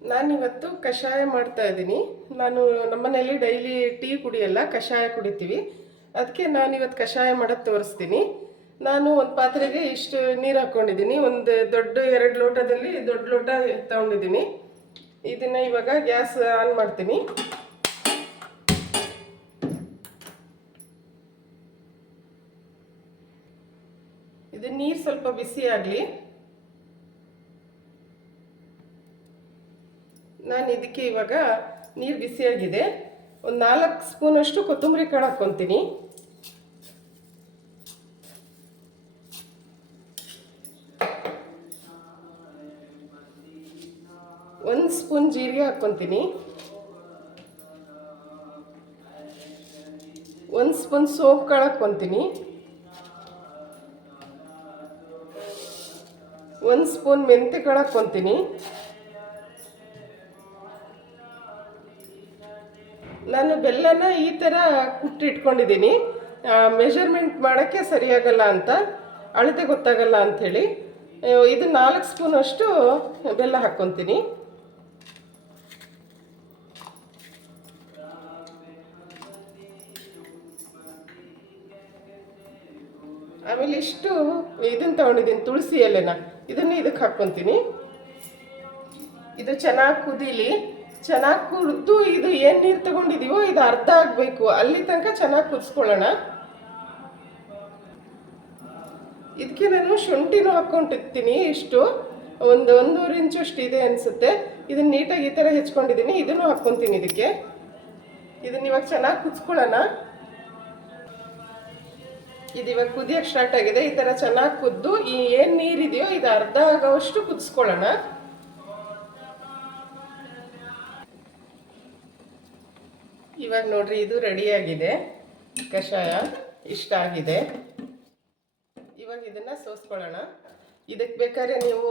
ನಾನಿವತ್ತು ಕಷಾಯ ಮಾಡ್ತಾ ಇದ್ದೀನಿ. ನಾನು ನಮ್ಮನೇಲಿ ಡೈಲಿ ಟೀ ಕುಡಿಯಲ್ಲ, ಕಷಾಯ ಕುಡಿತೀವಿ. ಅದಕ್ಕೆ ನಾನಿವತ್ತು ಕಷಾಯ ಮಾಡೋದು ತೋರಿಸ್ತೀನಿ. ನಾನು ಒಂದು ಪಾತ್ರೆಗೆ ಇಷ್ಟು ನೀರು ಹಾಕ್ಕೊಂಡಿದ್ದೀನಿ. ಒಂದು ದೊಡ್ಡ 2 ಲೋಟದಲ್ಲಿ ದೊಡ್ಡ ಲೋಟ ತಗೊಂಡಿದ್ದೀನಿ. ಇದನ್ನು ಇವಾಗ ಗ್ಯಾಸ್ ಆನ್ ಮಾಡ್ತೀನಿ. ಇದು ನೀರು ಸ್ವಲ್ಪ ಬಿಸಿ ಆಗಲಿ. ನಾನು ಇದಕ್ಕೆ ಇವಾಗ ನೀರು ಬಿಸಿಯಾಗಿದೆ. ಒಂದು 4 ಸ್ಪೂನಷ್ಟು ಕೊತ್ತಂಬರಿ ಕಾಳು ಹಾಕ್ಕೊತೀನಿ. 1 ಸ್ಪೂನ್ ಜೀರಿಗೆ ಹಾಕ್ಕೊತೀನಿ. 1 ಸ್ಪೂನ್ ಸೋಂಪು ಕಾಳು ಹಾಕ್ಕೊತೀನಿ. 1 ಸ್ಪೂನ್ ಮೆಂತ್ಯ ಕಾಳು ಹಾಕ್ಕೊತೀನಿ. ನಾನು ಬೆಲ್ಲನ ಈ ಥರ ಕುಟ್ಟಿಟ್ಕೊಂಡಿದ್ದೀನಿ. ಮೆಷರ್ಮೆಂಟ್ ಮಾಡೋಕ್ಕೆ ಸರಿಯಾಗಲ್ಲ ಅಂತ, ಅಳತೆ ಗೊತ್ತಾಗಲ್ಲ ಅಂಥೇಳಿ ಇದು 4 ಸ್ಪೂನಷ್ಟು ಬೆಲ್ಲ ಹಾಕ್ಕೊತೀನಿ. ಆಮೇಲೆ ಇಷ್ಟು ಇದನ್ನು ತೊಗೊಂಡಿದ್ದೀನಿ, ತುಳಸಿ ಎಲೆನ, ಇದನ್ನು ಇದಕ್ಕೆ ಹಾಕ್ಕೊತೀನಿ. ಇದು ಚೆನ್ನಾಗಿ ಕುದೀಲಿ. ಚೆನ್ನಾಗಿ ಕುಡಿದು ಇದು ಏನು ನೀರು ತಗೊಂಡಿದ್ದೀವೋ ಇದು ಅರ್ಧ ಆಗಬೇಕು, ಅಲ್ಲಿ ತನಕ ಚೆನ್ನಾಗಿ ಕುದಿಸ್ಕೊಳ್ಳೋಣ. ಇದಕ್ಕೆ ನಾನು ಶುಂಠಿನೂ ಹಾಕ್ಕೊಂಡಿರ್ತೀನಿ. ಇಷ್ಟು ಒಂದು 1.5 ಇಂಚಷ್ಟು ಇದೆ ಅನಿಸುತ್ತೆ. ಇದನ್ನು ನೀಟಾಗಿ ಈ ಥರ ಹೆಚ್ಕೊಂಡಿದ್ದೀನಿ. ಇದನ್ನು ಹಾಕ್ಕೊತೀನಿ ಇದಕ್ಕೆ. ಇದನ್ನ ಇವಾಗ ಚೆನ್ನಾಗಿ ಕುದಿಸ್ಕೊಳ್ಳೋಣ. ಇದು ಇವಾಗ ಕುದಿಯೋಕ್ಕೆ ಸ್ಟಾರ್ಟ್ ಆಗಿದೆ. ಈ ಥರ ಚೆನ್ನಾಗಿ ಕುದ್ದು ಈ ಏನು ನೀರಿದೆಯೋ ಇದು ಅರ್ಧ ಆಗೋವಷ್ಟು ಕುದಿಸ್ಕೊಳ್ಳೋಣ. ಇವಾಗ ನೋಡ್ರಿ, ಇದು ರೆಡಿಯಾಗಿದೆ ಕಷಾಯ. ಇಷ್ಟ ಆಗಿದೆ. ಇವಾಗ ಇದನ್ನು ಸೋಸ್ಕೊಳ್ಳೋಣ. ಇದಕ್ಕೆ ಬೇಕಾದ್ರೆ ನೀವು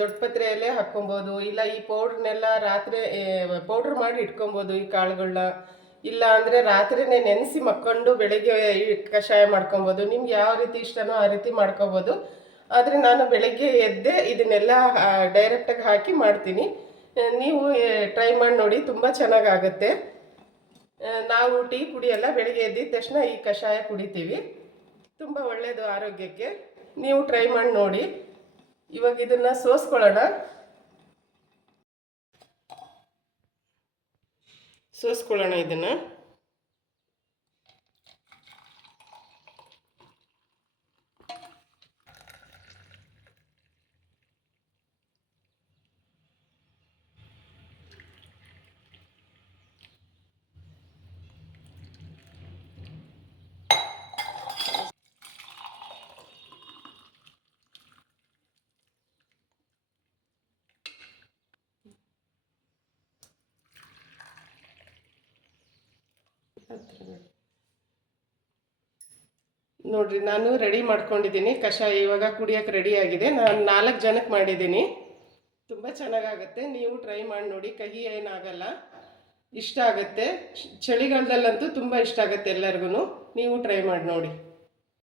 ದೊಡ್ಡ ಪತ್ರೆಯಲ್ಲೇ ಹಾಕ್ಕೊಬೋದು, ಇಲ್ಲ ಈ ಪೌಡ್ರನ್ನೆಲ್ಲ ರಾತ್ರಿ ಪೌಡ್ರ್ ಮಾಡಿ ಇಟ್ಕೊಬೋದು ಈ ಕಾಳುಗಳನ್ನ. ಇಲ್ಲ ಅಂದರೆ ರಾತ್ರಿನೇ ನೆನೆಸಿ ಮಕ್ಕೊಂಡು ಬೆಳಗ್ಗೆ ಕಷಾಯ ಮಾಡ್ಕೊಬೋದು. ನಿಮ್ಗೆ ಯಾವ ರೀತಿ ಇಷ್ಟನೋ ಆ ರೀತಿ ಮಾಡ್ಕೊಬೋದು. ಆದರೆ ನಾನು ಬೆಳಗ್ಗೆ ಎದ್ದೆ ಇದನ್ನೆಲ್ಲ ಡೈರೆಕ್ಟಾಗಿ ಹಾಕಿ ಮಾಡ್ತೀನಿ. ನೀವು ಟ್ರೈ ಮಾಡಿ ನೋಡಿ, ತುಂಬ ಚೆನ್ನಾಗಾಗತ್ತೆ. ನಾವು ಟೀ ಕುಡಿಯಲ್ಲ, ಬೆಳಿಗ್ಗೆ ಎದ್ದಿದ ತಕ್ಷಣ ಈ ಕಷಾಯ ಕುಡಿತೀವಿ. ತುಂಬ ಒಳ್ಳೆಯದು ಆರೋಗ್ಯಕ್ಕೆ. ನೀವು ಟ್ರೈ ಮಾಡಿ ನೋಡಿ. ಇವಾಗ ಇದನ್ನು ಸೋಸ್ಕೊಳ್ಳೋಣ. ಇದನ್ನು ನೋಡ್ರಿ, ನಾನು ರೆಡಿ ಮಾಡ್ಕೊಂಡಿದ್ದೀನಿ ಕಷಾಯ. ಇವಾಗ ಕುಡಿಯೋಕೆ ರೆಡಿ ಆಗಿದೆ. ನಾನು 4 ಜನಕ್ಕೆ ಮಾಡಿದ್ದೀನಿ. ತುಂಬ ಚೆನ್ನಾಗಾಗುತ್ತೆ. ನೀವು ಟ್ರೈ ಮಾಡಿ ನೋಡಿ. ಕಹಿ ಏನಾಗಲ್ಲ, ಇಷ್ಟ ಆಗುತ್ತೆ. ಚಳಿಗಾಲದಲ್ಲಂತೂ ತುಂಬ ಇಷ್ಟ ಆಗುತ್ತೆ ಎಲ್ಲರಿಗೂ. ನೀವು ಟ್ರೈ ಮಾಡಿ ನೋಡಿ.